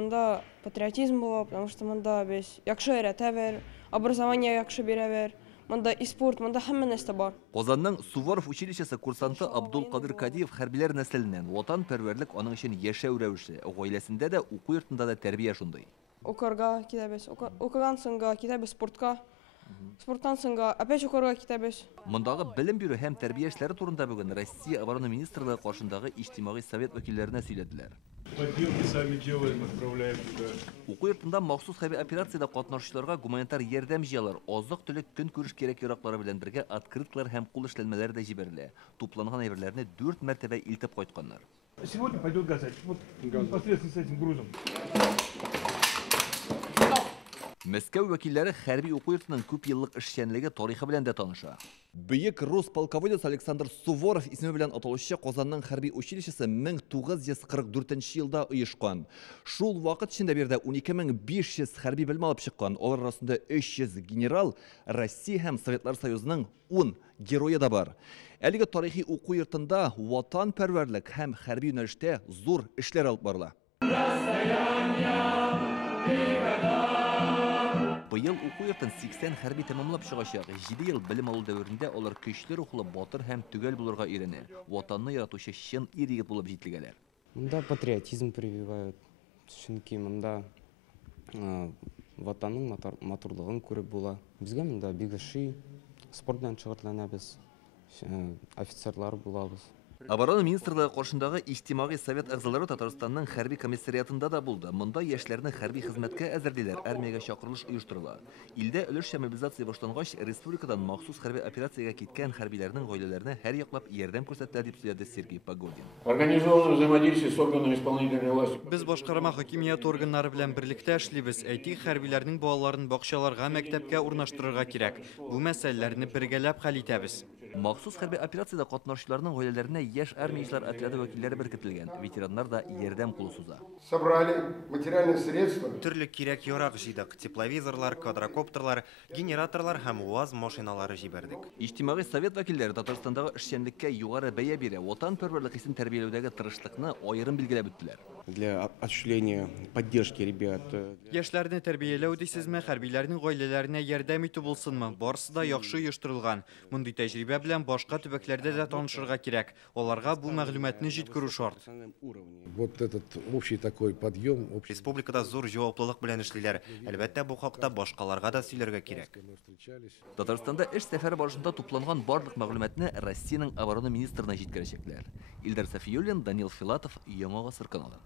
Монда патриотизм була, потому что монда без якшы өйрәтәбез, образование якшы бирәбез. Монда и спорт, монда һәммә нәрсә бар. Казанның Суворов училищесы курсанты Абдул Кадыр Кадиев хәрбиләр нәселеннән, ватан пәрвәрлек аның өчен яшәү рәвеше, гаиләсендә дә, уку йортында да тәрбия шундый. Укырга китәбез, укыган соңга китәбез спортка. Спорттан соңга опять укырга китәбез. Мондагы белем бирү һәм тәрбия эшләре турында бүген Россия оборона министрлыгы каршындагы иҗтимагый совет вәкилләренә сөйләделәр. Поделки сами делаем, отправляем туда. Уку йортында махсус хәрби операциядә катнашучыларга гуманитар ярдәм җыялар, азык-төлек, көнкүреш кирәк-яраклары белән бергә открыткалар һәм кул эшләнмәләре дә җибәрелә. Тупланган әйберләрне 4 мәртәбә илтеп кайтканнар. Сегодня пойдет газать. Вот непосредственно с этим грузом. Мәскәү вәкилләре хәрби уку йортының күп еллык эшчәнлеге тарихы белән дә таныша. Бөек рус полководец Александр Суворов исеме белән аталучы Казанның хәрби училищесы 1944 елда оешкан. Шул вакыт эчендә биредә 12500 хәрби белем алып чыккан. Алар арасында 300 генерал, Россия һәм Советлар Союзының 10 герое да бар. Әлеге тарихи уку йортында ватан пәрвәрлек һәм хәрби юнәлештә зур эшләр алып барыла. Быел уку йортын 80 хәрби тәмамлап чыгачак. 7 ел белем алу дәверендә алар көчле рухлы, батыр һәм төгәл булырга өйрәнә. Ватанны яратучы чын ир-егет булып җителгәләр. Монда патриотизм прививают. Чөнки монда ватанның матурлыгын күреп була. Безгә монда бик ошый, спорт белән шөгыльләнәбез. Офицерлар булабыз. Оборона министрлыгы каршындагы иҗтимагый совет әгъзалары Татарстанның хәрби комиссариатында да булды. Монда яшьләрне хәрби хезмәткә әзерлиләр, армиягә чакырылыш оештырыла. Илдә өлеш мобилизация башлангач, республикадан махсус хәрби операциягә киткән хәрбиләрнең гаиләләренә һәр яклап ярдәм күрсәтелә дип сөйләде Сергей Погодин. Организованное взаимодействие с органами исполнительной власти. Без башкарма хакимият органнары белән берлектә эшлибез. Әйтик, хәрбиләрнең балаларын бакчаларга, мәктәпкә урнаштырырга кирәк. Бу мәсьәләләрне бергәләп хәл итәбез. Махсус хәрби операциядә катнашучыларның гаиләләренә яшь армиячылар отряды вәкилләре беркетелгән. Ветераннар да ярдәм кулы суза. Собрали материальные средства. Төрле кирәк ярак җыйдык. Тепловизорлар, квадрокоптерлар, генераторлар һәм УАЗ машиналары җибәрдек. Иҗтимагый совет вәкилләре Татарстандагы эшчәнлеккә югары бәя бирә, ватан пәрвәрлек хисен тәрбияләүдәге тырышлыкны аерым билгеләп үттеләр. Для осуществления поддержки ребят. Яшьләрне тәрбияләү дисезме, хәрбиләрнең гаиләләренә ярдәм итү булсынмы? Барысы да яхшы оештырылган. Мондый тәҗрибә белән башка төбәкләрдә дә танышырга кирәк. Аларга бу мәгълүматны җиткерү шарт. Вот этот общий такой подъем. Республикада зур җаваплылык белән эшлиләр. Әлбәттә, бу хакта башкаларга да сөйләргә кирәк. Татарстанда эш сәфәре барышында тупланган барлык мәгълүматны Россиянең оборона министрына җиткерәчәкләр. Илдар Сафиуллин, Данил Филатов, Яңа Гасыр каналы.